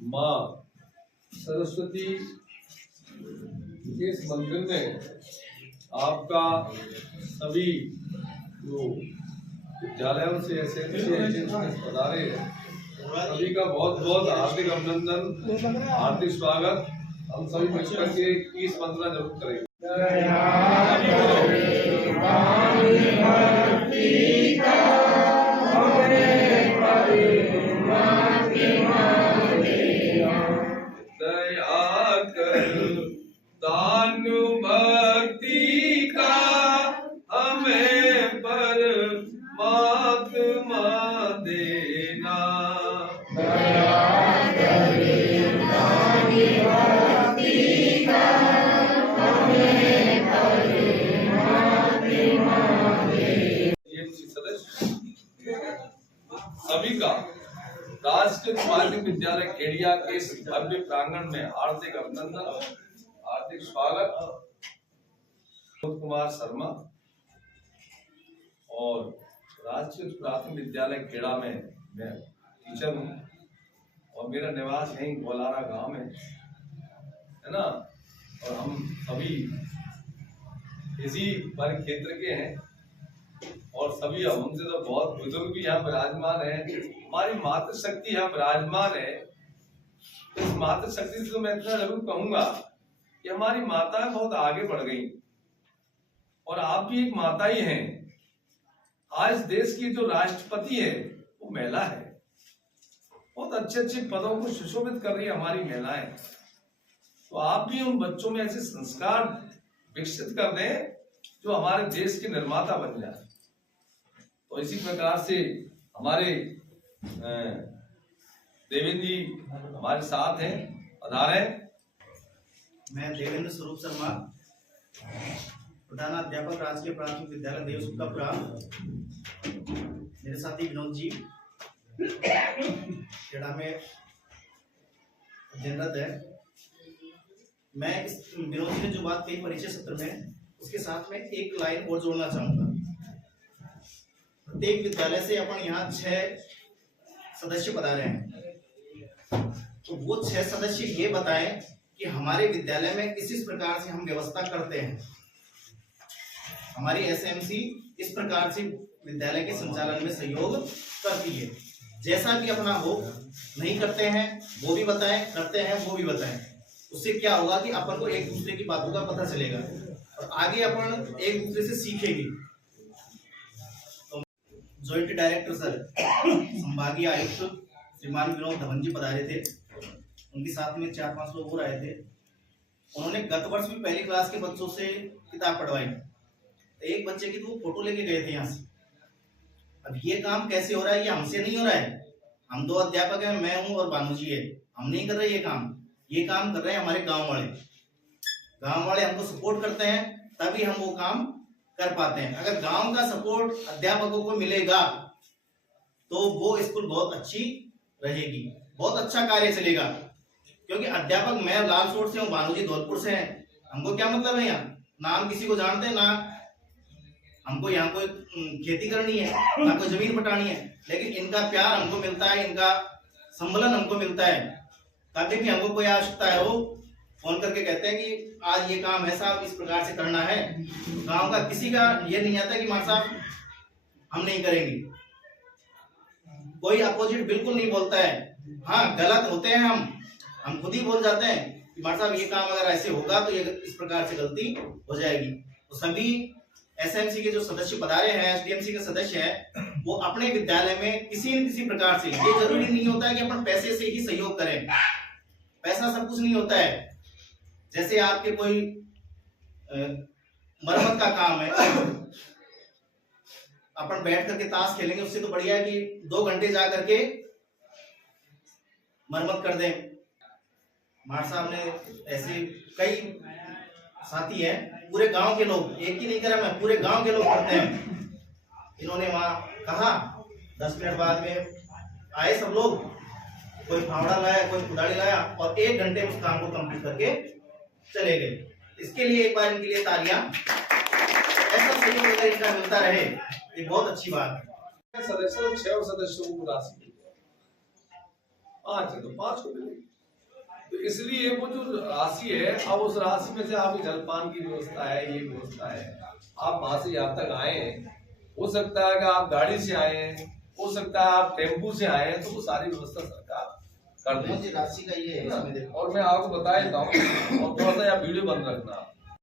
माँ सरस्वती के इस मंदिर में आपका सभी जो विद्यालयों से ऐसे पधारे हैं सभी का बहुत बहुत हार्दिक अभिनंदन, हार्दिक स्वागत। हम सभी मिलकर के 20-15 जरूर करेंगे। दया कर दान भक्ति का हमें परमात्मा देना। सभी का राष्ट्रीय माध्यमिक विद्यालय खेड़िया के इस भव्य प्रांगण में हार्दिक अभिनंदन, हार्दिक स्वागत। विनोद कुमार शर्मा और राष्ट्रीय प्राथमिक विद्यालय खेड़ा में मैं टीचर हूँ और मेरा निवास यहीं गोलारा गांव में है ना। और हम सभी इसी वर्ग क्षेत्र के हैं और सभी हमसे तो बहुत बुजुर्ग भी यहाँ विराजमान है। हमारी मातृशक्ति यहाँ विराजमान है। इस मातृशक्ति से तो मैं इतना जरूर कहूंगा कि हमारी माताएं बहुत आगे बढ़ गई और आप भी एक माता ही हैं। आज देश की जो राष्ट्रपति है वो महिला है। बहुत अच्छे अच्छे पदों को सुशोभित कर रही है हमारी महिलाएं। तो आप भी उन बच्चों में ऐसे संस्कार विकसित कर दें जो हमारे देश के निर्माता बन जाए। तो इसी प्रकार से हमारे देवेंद्र जी हमारे साथ हैं, पधारे। मैं देवेंद्र स्वरूप शर्मा, प्रधानाध्यापक राजकीय प्राथमिक विद्यालय देवसुक्तापुरा। मेरे साथी विनोद जी खेड़ा में अध्ययनरत है। मैं इस विनोद जी ने जो बात कही परिचय सत्र में, उसके साथ में एक लाइन और जोड़ना चाहूंगा। प्रत्येक विद्यालय से अपन यहाँ 6 सदस्य पधारे हैं, तो वो 6 सदस्य ये बताएं कि हमारे विद्यालय में किस प्रकार से हम व्यवस्था करते हैं। हमारी एसएमसी इस प्रकार से विद्यालय के संचालन में सहयोग करती है। जैसा भी अपना हो, नहीं करते हैं वो भी बताएं, करते हैं वो भी बताएं। उससे क्या होगा कि अपन को एक दूसरे की बातों का पता चलेगा और आगे अपन एक दूसरे से सीखेंगे। जॉइंट डायरेक्टर सर संभागीय आयुक्त श्रीमान विनोद धवन जी पधारे थे। उनके साथ में 4-5 लोग और आए थे। उन्होंने गत वर्ष भी पहली क्लास के बच्चों से किताब पढ़वाई। तो एक बच्चे की तो वो फोटो लेके गए थे यहाँ से। अब ये काम कैसे हो रहा है, ये हमसे नहीं हो रहा है। हम 2 अध्यापक हैं, मैं हूँ और बानू जी है। हम नहीं कर रहे ये काम कर रहे हैं हमारे गाँव वाले। गाँव वाले हमको सपोर्ट करते हैं तभी हम वो काम कर पाते हैं। अगर गांव का सपोर्ट अध्यापकों को मिलेगा तो वो स्कूल बहुत अच्छी रहेगी, बहुत अच्छा कार्य चलेगा। क्योंकि अध्यापक मैं लालसोट से हूँ, भानुजी धौलपुर से हैं। हमको क्या मतलब है, यहाँ ना हम किसी को जानते हैं, ना हमको यहाँ कोई खेती करनी है, ना कोई जमीन पटानी है, लेकिन इनका प्यार हमको मिलता है, इनका सम्मेलन हमको मिलता है। कभी भी हमको कोई आवश्यकता है वो फोन करके कहते हैं कि आज ये काम है साहब, इस प्रकार से करना है। गांव का किसी का ये नहीं आता कि मां साहब हम नहीं करेंगे। कोई अपोजिट बिल्कुल नहीं बोलता है। हाँ, गलत होते हैं हम खुद ही बोल जाते हैं कि मां साहब ये काम अगर ऐसे होगा तो ये इस प्रकार से गलती हो जाएगी। तो सभी एसएमसी के जो सदस्य पधारे हैं, एसडीएमसी के सदस्य हैं, वो अपने विद्यालय में किसी न किसी प्रकार से, ये जरूरी नहीं होता है कि अपन पैसे से ही सहयोग करें। पैसा सब कुछ नहीं होता है। जैसे आपके कोई मरम्मत का काम है, अपन बैठ करके ताश खेलेंगे, उससे तो बढ़िया है कि 2 घंटे जा करके मरम्मत कर दें। मार साहब ने ऐसे कई साथी हैं, पूरे गांव के लोग, एक ही नहीं करा मैं, पूरे गांव के लोग करते हैं। इन्होंने वहां कहा, 10 मिनट बाद में आए सब लोग, कोई फावड़ा लाया, कोई कुदाड़ी लाया और 1 घंटे उस काम को कंप्लीट करके चले गए। इसके लिए एक बार इनके लिए तालियां। ऐसा सहयोग अगर इनका मिलता रहे ये बहुत अच्छी बात है। सदस्यों 6 सदस्यों को राशि 5 है तो 5 को मिलेगी। तो इसलिए वो जो राशि है, अब उस राशि में से आपकी जलपान की व्यवस्था है, ये व्यवस्था है, आप वहां से यहाँ तक आए, हो सकता है कि आप गाड़ी से आए, हो सकता है आप टेम्पू से आए, तो वो सारी व्यवस्था सरकार कर देगी। राशि का ये है इसमें देखो। और मैं आपको बता देता हूँ, और थोड़ा सा यहाँ वीडियो बंद रखना।